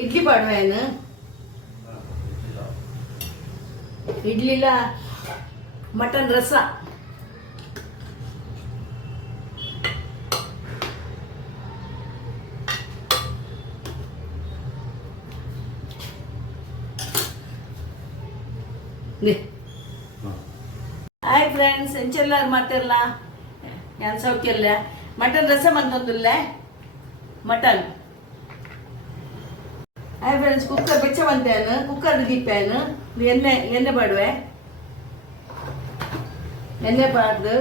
इडली पाडवा आहे ना इडलीला मटन रसा ಹಾಯ್ ಫ್ರೆಂಡ್ಸ್ ಎಂಚೆಲ್ಲ ಮಾಡ್ತಿರಲ್ಲ ನಾನು ಸೌಖ್ಯಲ್ಲ ಮಟನ್ ರಸ ಅಂತಂದಿಲ್ಲ ಮಟನ್ ಹಾಯ್ ಫ್ರೆಂಡ್ಸ್ ಕುಕ್ಕರ್ ಬೆಚ್ಚ ಬಂತೇನು ಕುಕ್ಕರ್ ದಿಪ್ಪೇನು ಎಣ್ಣೆ ಪಾಡುವೆ ಎಣ್ಣೆ ಪಾಡ್ದು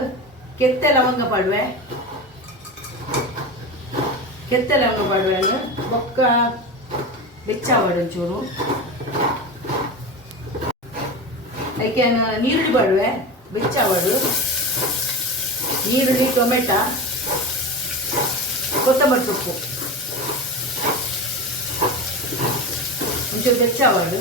ಕೆತ್ತೆ ಲವಂಗ ಪಾಡುವೆ ಬೊಕ್ಕ ಬೆಚ್ಚ ಒಂಚೂರು ಅದಕ್ಕೆ ನೀರುಳ್ಳಿ ಪಾಡುವೆ ಬೆಚ್ಚಾವಡು ನೀರುಳ್ಳಿ ಟೊಮೆಟೊ ಕೊತ್ತಂಬರಿ ಸೊಪ್ಪು ಒಂಚೂರು ಬೆಚ್ಚಾವಡು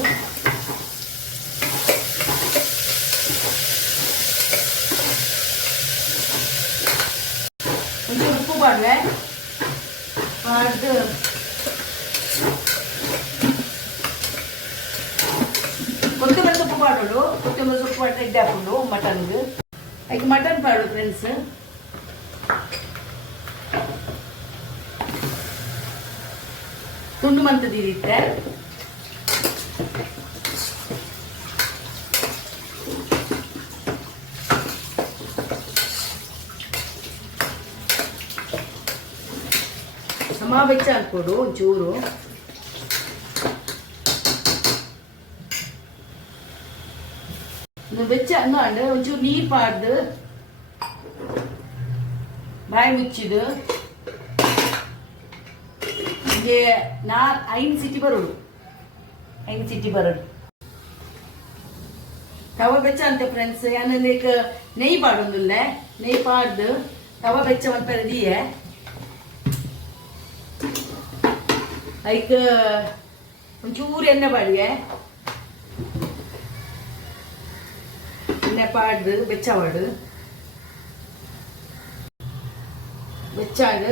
ಒಂಚೂರು ಉಪ್ಪು ಪಾಡುವೆ ಪಾಡ್ದು ಕೊತ್ತಂಬರಿ ಸೊಪ್ಪು ಪಾಡೋಡು ಕೊತ್ತಂಬರಿ ಸೊಪ್ಪು ಪಾಡ್ದು ಎಡ್ಡೆ ಹಾಕೊಂಡು ಮಟನ್ಗೆ ಅದಕ್ಕೆ ಮಟನ್ ಪಾಡು ಫ್ರೆಂಡ್ಸ್ ತುಂಡು ಮಂತದಿರುತ್ತೆ ಸಮ ಬೆಚ್ಚ ಹಾಕ್ಕೊಡು ಒಂಚೂರು ಬೆಚ್ಚ ಅಂದು ಒಂಚೂರು ನೀರು ಪಾಡ್ದು ಬಾಯಿ ಮುಚ್ಚಿದು ಹೀಗೆ 5 ಸಿಟಿ ಬರೋಡು ತವ ಬೆಚ್ಚ ಅಂತ ಫ್ರೆಂಡ್ಸ್ ಏನಂದ್ರೆ ನೆಯ್ ಪಾಡೊಂದಿಲ್ಲ ನೆಯ್ ಪಾಡ್ದು ತವ ಬೆಚ್ಚ ಮಂತದಿಯೇ ಅದಕ್ಕೆ ಒಂಚೂರು ಎಣ್ಣೆ ಪಾಡಿಗೆ ಎಣ್ಣೆ ಪಾಡ್ದು ಬೆಚ್ಚಾವಡು ಬೆಚ್ಚಾಡು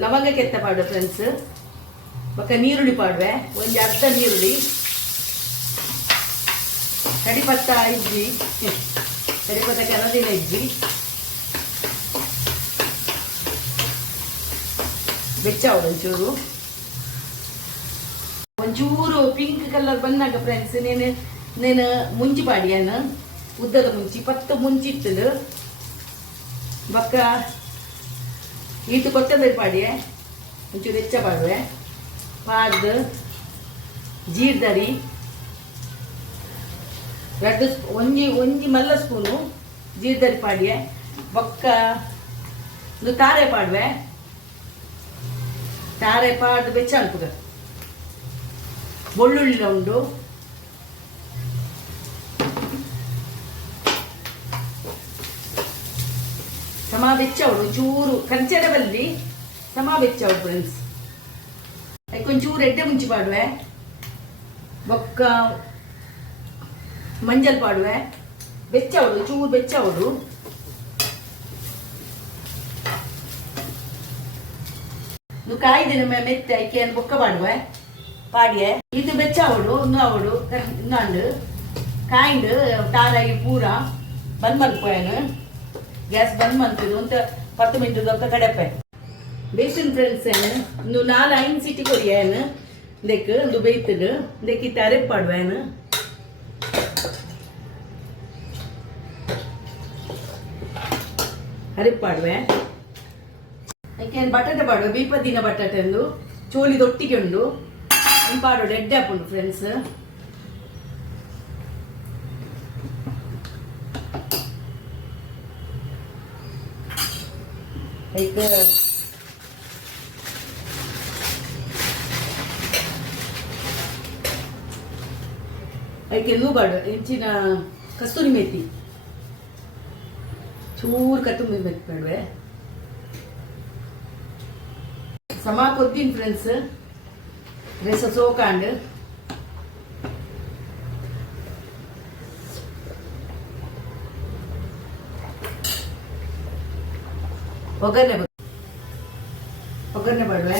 ಲವಂಗ ಕೆತ್ತ ಪಾಡು ಫ್ರೆಂಡ್ಸ್ ಬೊಕ್ಕ ನೀರುಳ್ಳಿ ಪಾಡುವೆ ಒಂದು ಅರ್ಧ ನೀರುಳ್ಳಿ ಕಡಿಪತ್ತ ಇದ್ವಿ ಕಡಿಪತ್ತ ಕೆನದಿನ ಇದ್ವಿ ಬೆಚ್ಚಾವಡು ಒಂಚೂರು ಪಿಂಕ್ ಕಲರ್ ಬಂದಾಗ ಫ್ರೆಂಡ್ಸ್ నేను ಮುಂಚಿ ಪಾಡಿಯಾನು ಉದ್ದದ ಮುಂಚಿ 10 ಮುಂಚಿ ಇಟ್ಟದು ಬೊಕ್ಕ ಈಟು ಕೊತ್ತಂಬರಿ ಪಾಡಿಯೆ ಒಂಚೂರು ಹೆಚ್ಚ ಪಾಡುವೆ ಪಾಡ್ದು ಜೀರ್ದರಿ ಒಂಜಿ ಮಲ್ಲ ಸ್ಪೂನು ಜೀರ್ದರಿ ಪಾಡಿಯೆ ಬೊಕ್ಕ ಒಂದು ತಾರೆ ಪಾಡುವೆ ತಾರೆ ಪಾಡ್ದು ಬೆಚ್ಚ ಅನ್ಪುಗ ಬೆಳ್ಳುಳ್ಳಿ ಉಂಡು ಸಮ ಬೆಚ್ಚವಡು ಚೂರು ಕಂಚದ ಬಲ್ಲಿ ಸಮ ಬೆಚ್ಚವಡು ಫ್ರೆಂಡ್ಸ್ ಅದಕ್ಕೆ ಒಂಚೂರು ಎಡ್ಡೆ ಮುಂಚಿ ಪಾಡುವೆ ಬೊಕ್ಕ ಮಂಜಲ್ ಪಾಡುವೆ ಬೆಚ್ಚವಡು ಚೂರು ಬೆಚ್ಚವಡು ಕಾಯ್ದಿನ ಮೆತ್ತೆ ಐಕೆ ಬೊಕ್ಕ ಪಾಡುವೆ ಪಾಡಿಯೆ ಇದು ಬೆಚ್ಚವಡು ಇನ್ನವಡು ಇನ್ನೊಂದು ಕಾಯಿಂಡು ತಾರಾಗಿ ಪೂರ ಬಂದ್ ಮಲ್ಪೋಯನು ಗ್ಯಾಸ್ ಬಂದ್ ಮಾಡ್ತಿದ್ದು ಅಂತ 10 ಮಿನಿಟ್ ದೊಡ್ಡ ಕಡೆಪೆ ಬೇಸಿನ್ ಫ್ರೆಂಡ್ಸ್ ಏನು 4-5 ಸಿಟಿ ಕೊರಿಯೇನು ಇದಕ್ಕೆ ಒಂದು ಬೇಯ್ತದು ಇದಕ್ಕೆ ಅರೆಪ್ ಪಾಡುವೇನು ಅರೆಪ್ ಪಾಡುವೆ ಅದಕ್ಕೆ ಬಟಾಟೆ ಪಾಡುವೆ ಬೀಪದಿನ ಬಟಾಟೆ ಒಂದು ಚೋಲಿ ದೊಟ್ಟಿಗೆ ಉಂಡು ಒಂದು ಪಾಡೋಡು ಎಡ್ಡೆ ಹಾಕೊಂಡು ಫ್ರೆಂಡ್ಸ್ ಅದಕ್ಕೆ ಲೂಬಾಡು ಹೆಂಚಿನ ಕಸ್ತೂರಿ ಮೇಥಿ ಚೂರು ಕತ್ತೂರಿ ಮೇಥಿ ಬೇಡವೆ ಸಮ ಕೊಡ್ತೀನಿ ಫ್ರೆಂಡ್ಸ್ ರೆಸ ಸೋಕಾಂಡು ಒಗ್ಗರಣೆ ಒಗ್ಗರಣೆ ಮಾಡುವೆ